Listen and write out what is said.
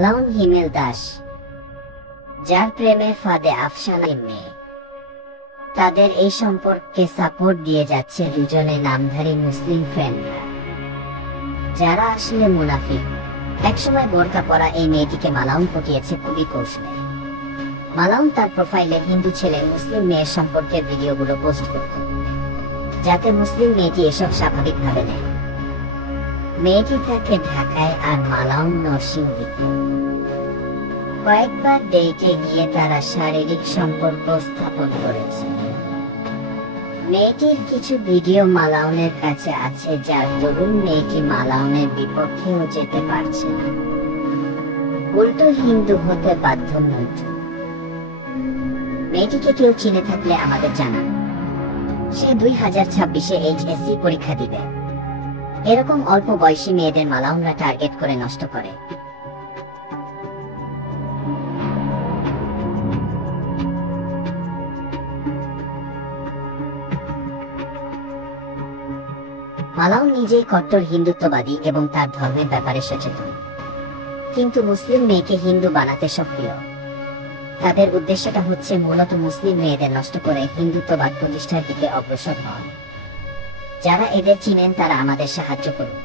মালাউন হিমেল দাস, যার প্রেমের ফাঁদে আফসানার মেয়ে। তাদের এই সম্পর্কে সাপোর্ট দিয়ে যাচ্ছে দুজনে নামধারী মুসলিম ফ্রেন্ডরা, যারা আসলে মুনাফিক। একসময় বোরকা পরা এই মেয়েটিকে মালাউন পটিয়েছে খুবই কৌশলে। মালাউন তার প্রোফাইলে হিন্দু ছেলে মুসলিম মেয়ের সম্পর্কে ভিডিওগুলো পোস্ট করত, যাতে মুসলিম মেয়েটি এসব স্বাভাবিকভাবে নেয়। মেয়েটি থাকে ঢাকায় আর মালাউন নরসিংদীতে। কয়েকবার ডেটে গিয়ে তারা শারীরিক সম্পর্ক স্থাপন করেছে। মেয়েটির কিছু ভিডিও মালাউনের কাছে আছে, যার দরুন মেয়েটি মালাউনের বিপক্ষেও যেতে পারছে না, উল্টো হিন্দু হতে বাধ্য হয়েছে। মেয়েটিকে কেউ চিনে থাকলে আমাদের জানান। সে 2026-এ HSC পরীক্ষা দিবে। এরকম অল্প বয়সী মেয়েদের মালাউনরা টার্গেট করে নষ্ট করে। মালাউন নিজেই কট্টর হিন্দুত্ববাদী এবং তার ধর্মের ব্যাপারে সচেতন, কিন্তু মুসলিম মেয়েকে হিন্দু বানাতে সক্রিয়। তাদের উদ্দেশ্যটা হচ্ছে মূলত মুসলিম মেয়েদের নষ্ট করে হিন্দুত্ববাদ প্রতিষ্ঠার দিকে অগ্রসর হওয়া। যারা এদের চিনেন তারা আমাদের সাহায্য করুন।